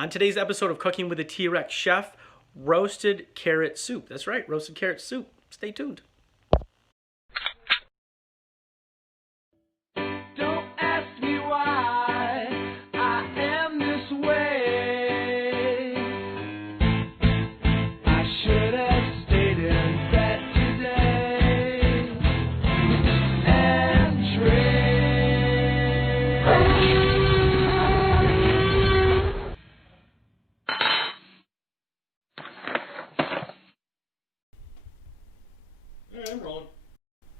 On today's episode of Cooking with a T-Rex Chef, roasted carrot soup. That's right, roasted carrot soup. Stay tuned. Don't ask me why I am this way. I should have stayed in bed today and trained.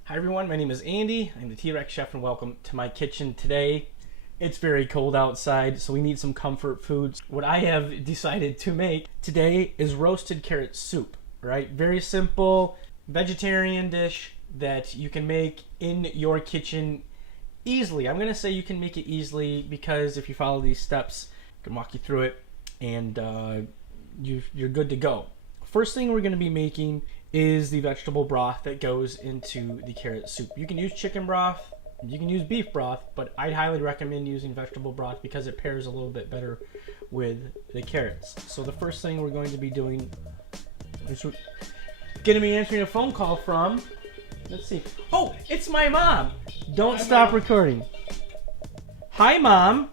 Hi everyone, my name is Andy. I'm the T-Rex Chef and welcome to my kitchen today. It's very cold outside, so we need some comfort foods. What I have decided to make today is roasted carrot soup, right? Very simple vegetarian dish that you can make in your kitchen easily. I'm going to say you can make it easily because if you follow these steps, I can walk you through it and you're good to go. First thing we're going to be making is the vegetable broth that goes into the carrot soup. You can use chicken broth, you can use beef broth, but I'd highly recommend using vegetable broth because it pairs a little bit better with the carrots. So the first thing we're going to be doing is we're going to be answering a phone call from, let's see. Oh, it's my mom. Don't stop recording. Hi, Mom.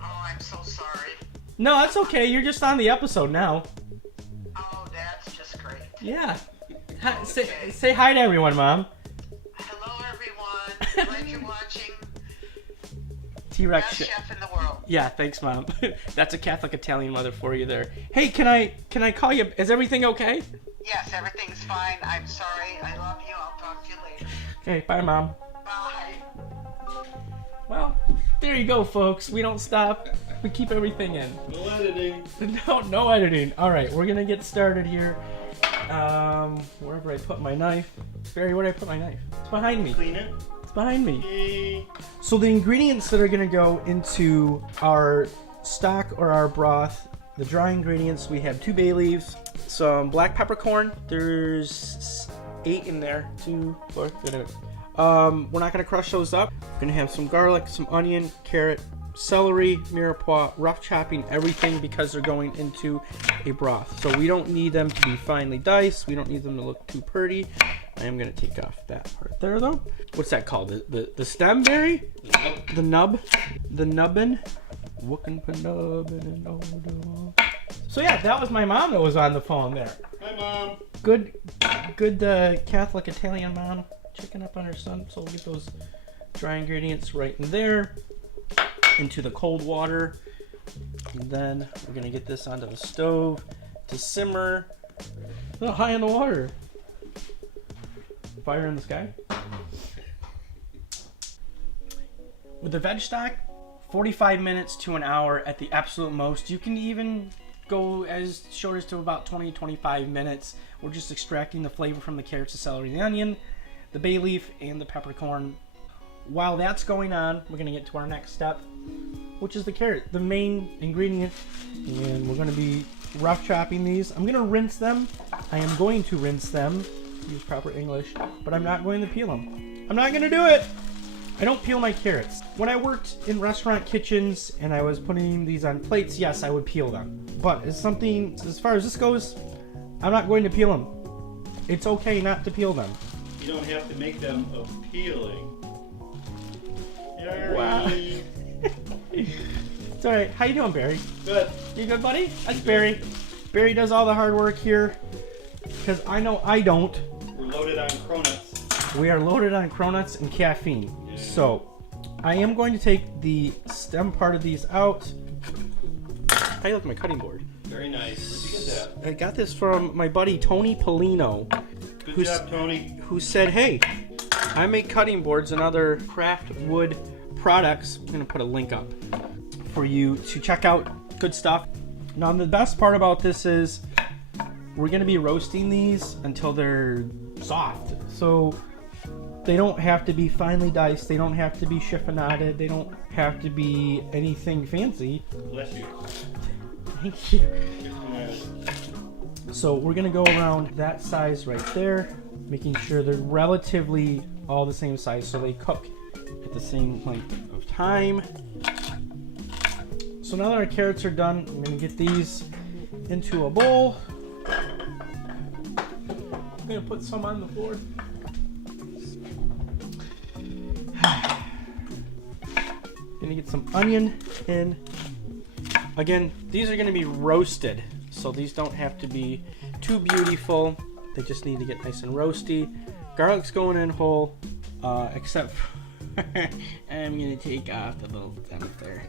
Oh, I'm so sorry. No, that's okay. You're just on the episode now. Oh, that's just great. Yeah. Hi, say hi to everyone, Mom. Hello, everyone. Glad you're watching. T-Rex Best chef in the world. Yeah, thanks, Mom. That's a Catholic Italian mother for you there. Hey, can I call you? Is everything okay? Yes, everything's fine. I'm sorry. I love you. I'll talk to you later. Okay, bye, Mom. Bye. Well, there you go, folks. We don't stop. We keep everything in. No editing. No editing. All right, we're gonna get started here. Wherever I put my knife. Barry, where did I put my knife? It's behind me. Clean it. It's behind me. Yay. So the ingredients that are going to go into our stock or our broth, the dry ingredients, we have 2 bay leaves, some black peppercorn. There's 8 in there. 2, 4. We're not going to crush those up. We're going to have some garlic, some onion, carrot, celery, mirepoix, rough chopping everything because they're going into a broth. So we don't need them to be finely diced. We don't need them to look too pretty. I am going to take off that part there though. What's that called? The stem, Barry? The nub? The nubbin? So yeah, that was my mom that was on the phone there. Hi, Mom. Good Catholic Italian mom. Checking up on her son. So we'll get those dry ingredients right in there. Into the cold water, and then we're gonna get this onto the stove to simmer. Oh, high in the water. Fire in the sky. With the veg stock, 45 minutes to an hour at the absolute most. You can even go as short as to about 20-25 minutes. We're just extracting the flavor from the carrots, the celery, the onion, the bay leaf, and the peppercorn. While that's going on, we're going to get to our next step, which is the carrot, the main ingredient. And we're going to be rough chopping these. I'm going to rinse them. I am going to rinse them, use proper English, but I'm not going to peel them. I'm not going to do it. I don't peel my carrots. When I worked in restaurant kitchens and I was putting these on plates, yes, I would peel them. But as far as this goes, I'm not going to peel them. It's okay not to peel them. You don't have to make them appealing. Wow. It's alright. How you doing, Barry? Good. You good, buddy? That's Barry. Barry does all the hard work here because I know I don't. We're loaded on cronuts. We are loaded on cronuts and caffeine. Yeah. So I am going to take the stem part of these out. How do you like my cutting board? Very nice. Where'd you get that? I got this from my buddy Tony Polino. Good job, Tony. Who said, hey, I make cutting boards and other craft wood products. I'm going to put a link up for you to check out. Good stuff. Now, the best part about this is we're going to be roasting these until they're soft. So they don't have to be finely diced. They don't have to be chiffonaded. They don't have to be anything fancy. Bless you. Thank you. So we're going to go around that size right there, making sure they're relatively all the same size so they cook at the same length of time. So now that our carrots are done, I'm gonna get these into a bowl. I'm gonna put some on the board. Gonna get some onion in. Again, these are gonna be roasted, so these don't have to be too beautiful. They just need to get nice and roasty. Garlic's going in whole, except for I'm gonna take off the little stem there.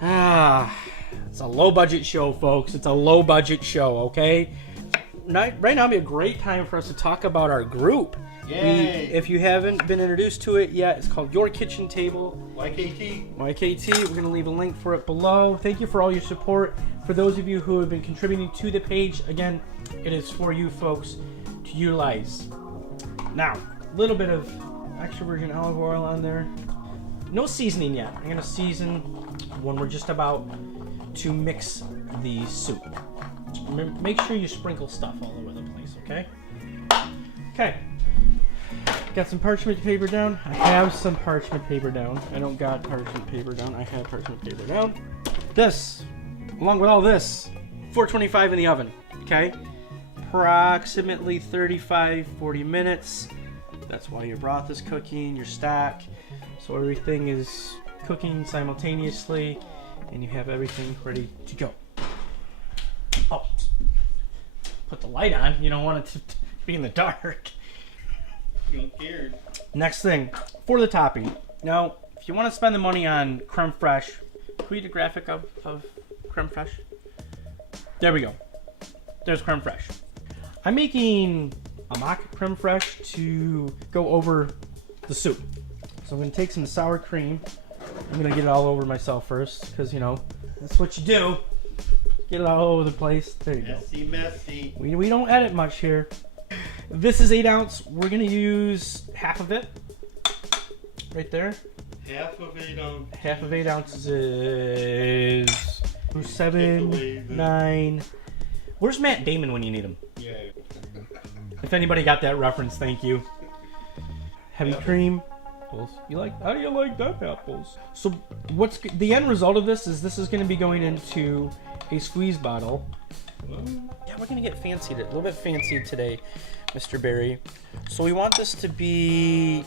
It's a low budget show, folks. It's a low budget show, okay? Right now would be a great time for us to talk about our group. Yay! If you haven't been introduced to it yet, it's called Your Kitchen Table. YKT. YKT. We're going to leave a link for it below. Thank you for all your support. For those of you who have been contributing to the page, again, it is for you folks to utilize. Now, a little bit of extra virgin olive oil on there. No seasoning yet. I'm going to season when we're just about to mix the soup. Make sure you sprinkle stuff all over the place, okay? Okay. Got some parchment paper down. I have some parchment paper down. I don't got parchment paper down. I have parchment paper down. This, along with all this, 425 in the oven, okay? Approximately 35-40 minutes. That's while your broth is cooking, your stock. So everything is cooking simultaneously, and you have everything ready to go. Oh, put the light on. You don't want it to be in the dark. You don't care. Next thing, for the topping. Now, if you want to spend the money on Creme Fraiche, can we get a graphic of Creme Fraiche? There we go. There's Creme Fraiche. I'm making a mock Creme Fraiche to go over the soup. So I'm going to take some sour cream. I'm going to get it all over myself first, because, you know, that's what you do. Get it all over the place. There you go. Messy. We don't edit much here. This is 8 ounce. We're going to use half of it. Right there. Half of 8 ounces. Half of 8 ounces is 7, 9. Where's Matt Damon when you need him? Yeah. If anybody got that reference, thank you. Heavy cream. How do you like that, apples? So what's the end result of this is going to be going into a squeeze bottle. Yeah, we're going to get fancied, a little bit fancied today, Mr. Barry. So we want this to be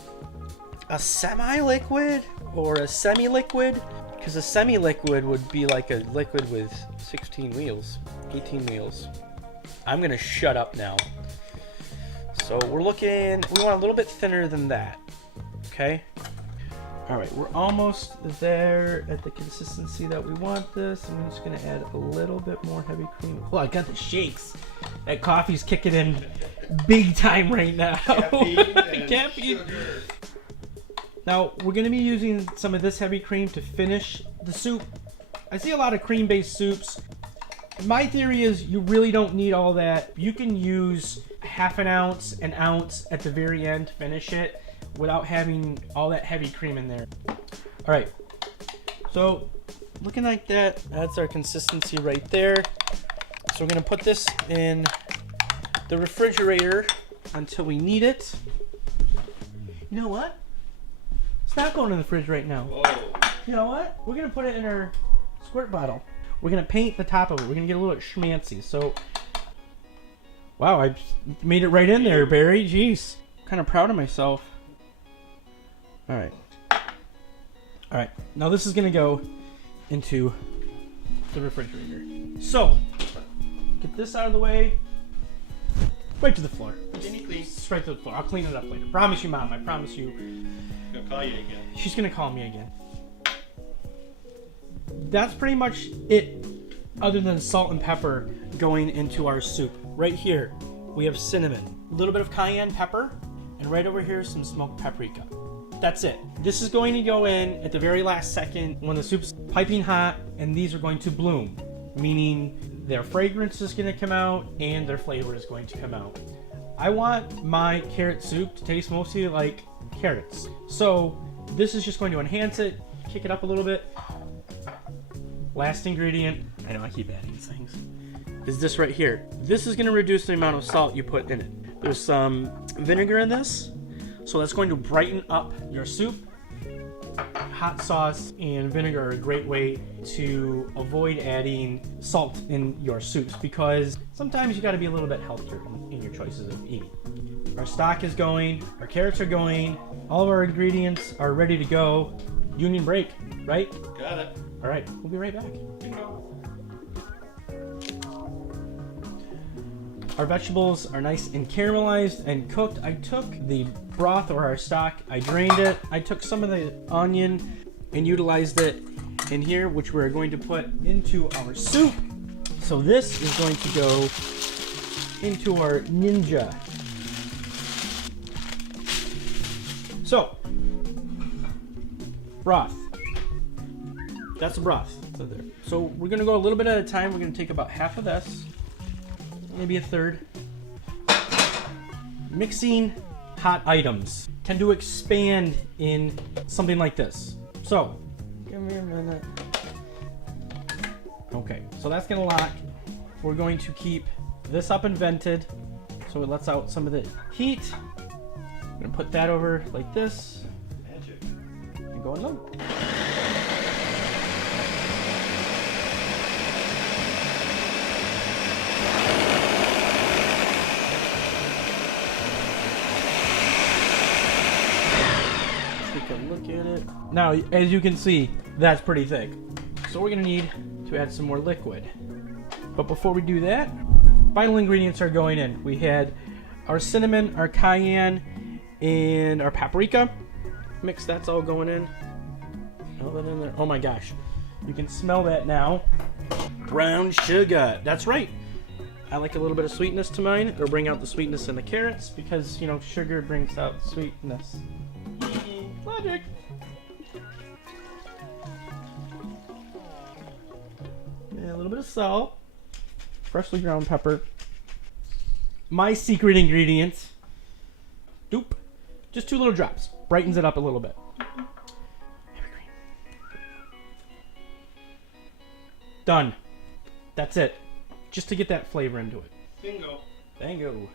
a semi-liquid or a semi-liquid, because a semi-liquid would be like a liquid with 16 wheels, 18 wheels. I'm going to shut up now. So we want a little bit thinner than that. Okay. All right, we're almost there at the consistency that we want this. I'm just gonna add a little bit more heavy cream. Oh, I got the shakes. That coffee's kicking in big time right now. Caffeine. Now, we're gonna be using some of this heavy cream to finish the soup. I see a lot of cream-based soups. My theory is you really don't need all that. You can use half an ounce at the very end to finish it, without having all that heavy cream in there. All right, so looking like that, that's our consistency right there. So we're gonna put this in the refrigerator until we need it. You know what? It's not going in the fridge right now. Whoa. You know what? We're gonna put it in our squirt bottle. We're gonna paint the top of it. We're gonna get a little bit schmancy. So, wow, I made it right in there, Barry. Jeez, kind of proud of myself. All right. Now this is gonna go into the refrigerator. So, get this out of the way. Right to the floor. Just right to the floor. I'll clean it up later. Promise you, Mom. I promise you. I'm gonna call you again. She's gonna call me again. That's pretty much it, other than salt and pepper going into our soup. Right here, we have cinnamon, a little bit of cayenne pepper, and right over here, some smoked paprika. That's it. This is going to go in at the very last second when the soup's piping hot, and these are going to bloom, meaning their fragrance is going to come out and their flavor is going to come out. I want my carrot soup to taste mostly like carrots. So this is just going to enhance it, kick it up a little bit. Last ingredient, I know I keep adding these things, is this right here. This is going to reduce the amount of salt you put in it. There's some vinegar in this, so that's going to brighten up your soup. hot sauce and vinegar are a great way to avoid adding salt in your soups, because sometimes you got to be a little bit healthier in your choices of eating. Our stock is going, our carrots are going, all of our ingredients are ready to go. Union break, right? Got it. All right, we'll be right back. Bingo. Our vegetables are nice and caramelized and cooked. I took the broth or our stock, I drained it. I took some of the onion and utilized it in here, which we're going to put into our soup. So this is going to go into our ninja. So, broth. That's the broth. So we're gonna go a little bit at a time. We're gonna take about half of this, maybe a third. Mixing hot items tend to expand in something like this. So, give me a minute. Okay, so that's gonna lock. We're going to keep this up and vented so it lets out some of the heat. I'm gonna put that over like this. Magic. And go in them. Take a look at it. Now, as you can see, that's pretty thick. So we're gonna need to add some more liquid. But before we do that, final ingredients are going in. We had our cinnamon, our cayenne, and our paprika mix. That's all going in. All that in there. Oh my gosh, you can smell that now. Brown sugar. That's right. I like a little bit of sweetness to mine. It'll bring out the sweetness in the carrots because, you know, sugar brings out sweetness. Logic. And a little bit of salt, freshly ground pepper. My secret ingredient. Doop. Just 2 little drops. Brightens it up a little bit. Heavy cream. Done. That's it. Just to get that flavor into it. Bingo. Bingo.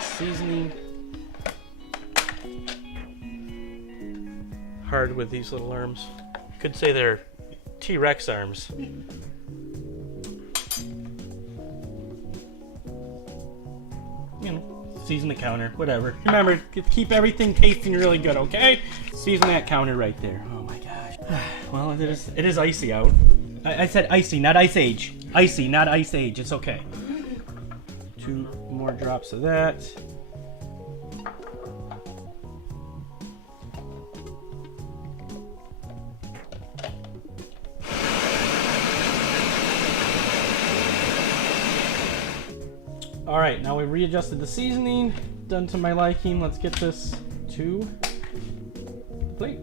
Seasoning. Hard with these little arms. Could say they're T-Rex arms. You know, season the counter, whatever. Remember, keep everything tasting really good, okay? Season that counter right there. Oh my gosh. Well, it is icy out. I said icy, not ice age. Icy, not ice age. It's okay. 2 more drops of that. All right, now we've readjusted the seasoning, done to my liking. Let's get this to the plate.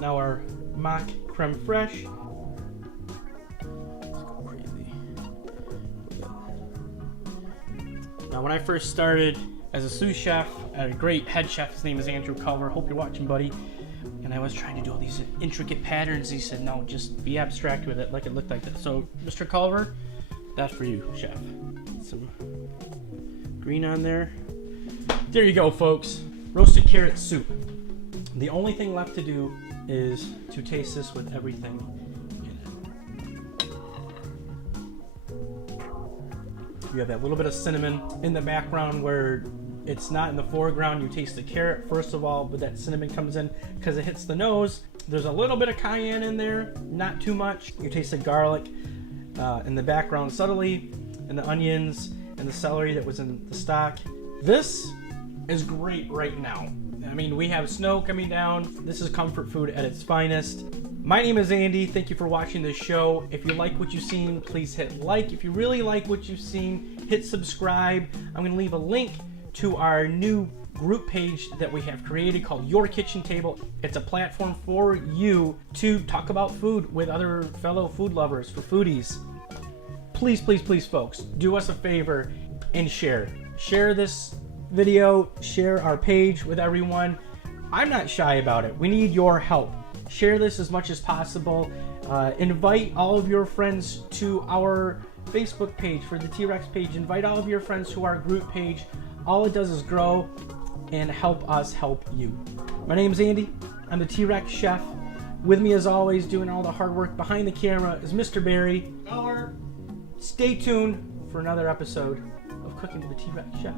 Now our mock creme fraiche. Let's go crazy. Now when I first started as a sous chef at a great head chef, his name is Andrew Culver. Hope you're watching, buddy. And I was trying to do all these intricate patterns. He said, no, just be abstract with it, like it looked like that. So, Mr. Culver, that's for you, chef. Some green on there. There you go, folks. Roasted carrot soup. The only thing left to do is to taste this with everything in it. You have that little bit of cinnamon in the background where it's not in the foreground. You taste the carrot first of all, but that cinnamon comes in because it hits the nose. There's a little bit of cayenne in there, not too much. You taste the garlic in the background subtly, and the onions and the celery that was in the stock. This is great right now. I mean, we have snow coming down. This is comfort food at its finest. My name is Andy. Thank you for watching this show. If you like what you've seen, please hit like. If you really like what you've seen, hit subscribe. I'm going to leave a link to our new group page that we have created called Your Kitchen Table. It's a platform for you to talk about food with other fellow food lovers, for foodies. Please, please, please, folks, do us a favor and share. Share this video, share our page with everyone. I'm not shy about it. We need your help. Share this as much as possible. Invite all of your friends to our Facebook page for the T-Rex page. Invite all of your friends to our group page. All it does is grow and help us help you. My name is Andy. I'm the T-Rex chef. With me as always, doing all the hard work behind the camera is Mr. Barry. Color. Stay tuned for another episode of Cooking with the T-Rex chef.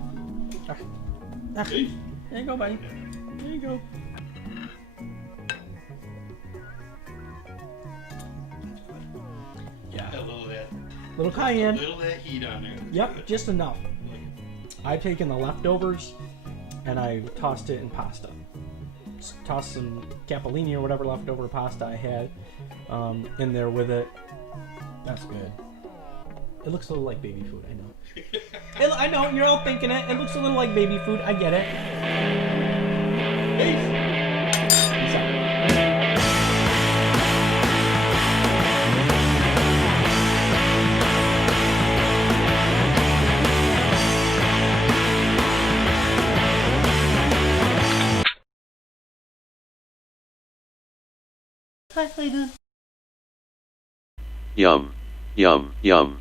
Peace. There you go, buddy. There you go. Yeah. A little of that. Little A cayenne. little of that heat on there. Yep, just enough. I've taken the leftovers and I tossed it in pasta. Tossed some capellini or whatever leftover pasta I had in there with it. That's good. It looks a little like baby food, I know. I know, you're all thinking it. It looks a little like baby food, I get it. Peace out. Yum, yum, yum.